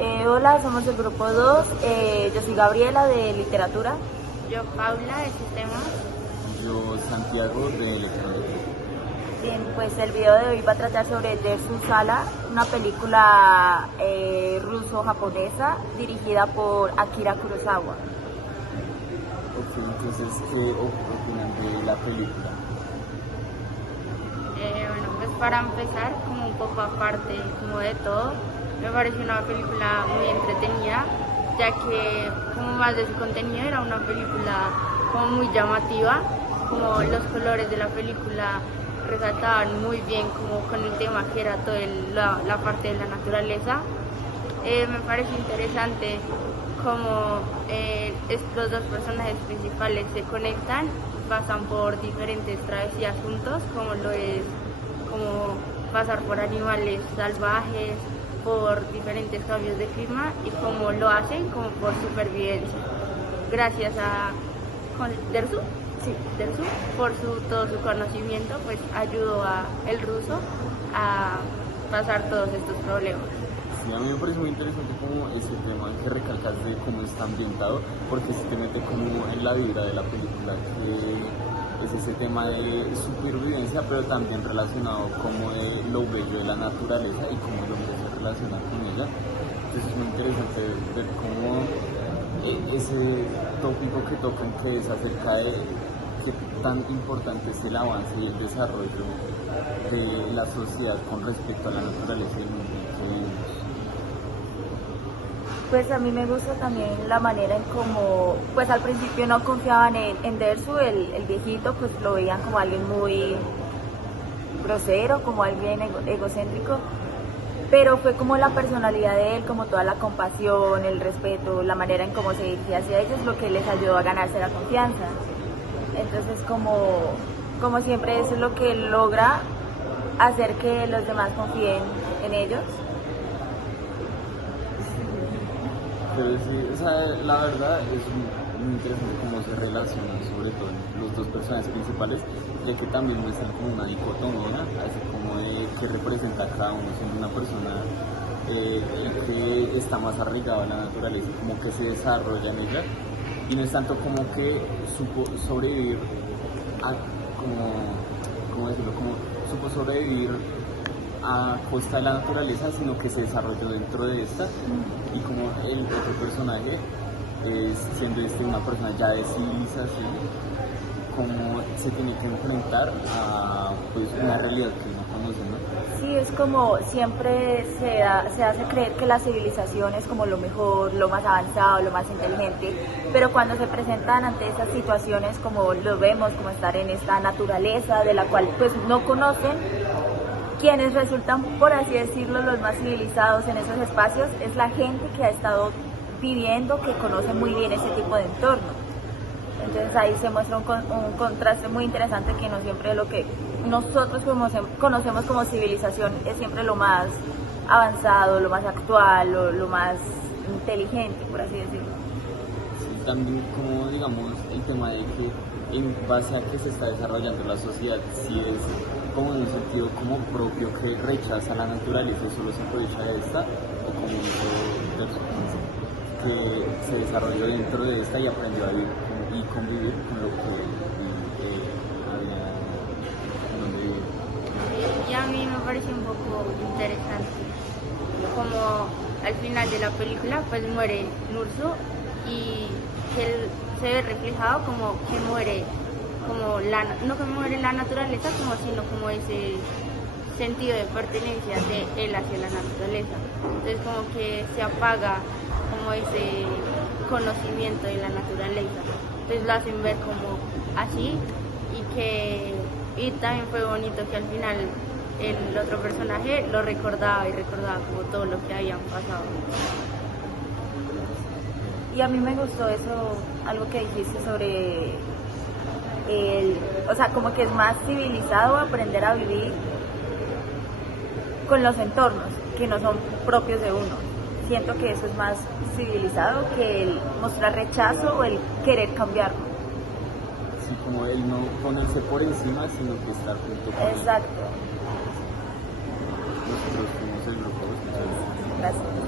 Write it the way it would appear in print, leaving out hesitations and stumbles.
Hola, somos el grupo 2. Yo soy Gabriela de literatura. Yo, Paula, de sistemas. Yo, Santiago, de electrónica. Bien, pues el video de hoy va a tratar sobre Dersu Sala, una película ruso-japonesa dirigida por Akira Kurosawa. Ok, entonces, ¿qué opinan de la película? Bueno, pues para empezar, como un poco aparte como de todo, me pareció una película muy entretenida, ya que como más de su contenido era una película como muy llamativa, como los colores de la película resaltaban muy bien como con el tema que era toda la parte de la naturaleza. Me parece interesante cómo estos dos personajes principales se conectan, pasan por diferentes travesías juntos, como lo es como pasar por animales salvajes, por diferentes cambios de clima y cómo lo hacen como por supervivencia. Gracias a Dersu, por todo su conocimiento, pues ayudó a el ruso a pasar todos estos problemas. Sí, a mí me parece muy interesante como ese tema que recalcas de cómo está ambientado, porque se te mete como en la vibra de la película, que es ese tema de supervivencia, pero también relacionado como de lo bello de la naturaleza y cómo el hombre se relaciona con ella. Entonces es muy interesante ver cómo ese tópico que tocan, que es acerca de qué tan importante es el avance y el desarrollo de la sociedad con respecto a la naturaleza y el mundo en que vivimos. Pues a mí me gusta también la manera en cómo, pues al principio no confiaban en Dersu, el viejito, pues lo veían como alguien muy grosero, como alguien egocéntrico, pero fue como la personalidad de él, como toda la compasión, el respeto, la manera en cómo se dirigía hacia ellos, lo que les ayudó a ganarse la confianza. Entonces como siempre eso es lo que logra hacer que los demás confíen en ellos. Pero sí, o sea, la verdad es muy interesante cómo se relacionan sobre todo los dos personajes principales, ya que también muestran como una dicotomía, así como de qué representa cada uno, siendo una persona que está más arraigada a la naturaleza, como que se desarrolla en ella, y no es tanto como que supo sobrevivir a, ¿cómo decirlo? Como supo sobrevivir a costa de la naturaleza, sino que se desarrolló dentro de esta, y como el otro personaje siendo una persona ya de civilización, como se tiene que enfrentar a pues una realidad que no conoce, ¿no? Sí, es como siempre se hace creer que la civilización es como lo mejor, lo más avanzado, lo más inteligente, pero cuando se presentan ante esas situaciones como lo vemos, como estar en esta naturaleza de la cual pues no conocen, quienes resultan, por así decirlo, los más civilizados en esos espacios es la gente que ha estado viviendo, que conoce muy bien ese tipo de entorno. Entonces ahí se muestra un contraste muy interesante, que no siempre lo que nosotros conocemos como civilización es siempre lo más avanzado, lo más actual, lo más inteligente, por así decirlo. Sí, también como digamos el tema de que en base a que se está desarrollando la sociedad, si es como en un sentido como propio que rechaza la naturaleza y solo se aprovecha de esta, o como que se desarrolló dentro de esta y aprendió a vivir y convivir con lo que había en donde vivir. Y a mí me pareció un poco interesante como al final de la película pues muere Nurso y que él se ve reflejado como que muere como no que muere la naturaleza como sino como ese sentido de pertenencia de él hacia la naturaleza. Entonces como que se apaga como ese conocimiento de la naturaleza. Entonces lo hacen ver como así y también fue bonito que al final el otro personaje lo recordaba como todo lo que habían pasado. Y a mí me gustó eso, algo que dijiste sobre o sea, como que es más civilizado aprender a vivir con los entornos que no son propios de uno. Siento que eso es más civilizado que el mostrar rechazo o el querer cambiarlo. Sí, como el no ponerse por encima, sino que estar junto con él. Exacto. Nosotros fuimos el grupo. Gracias.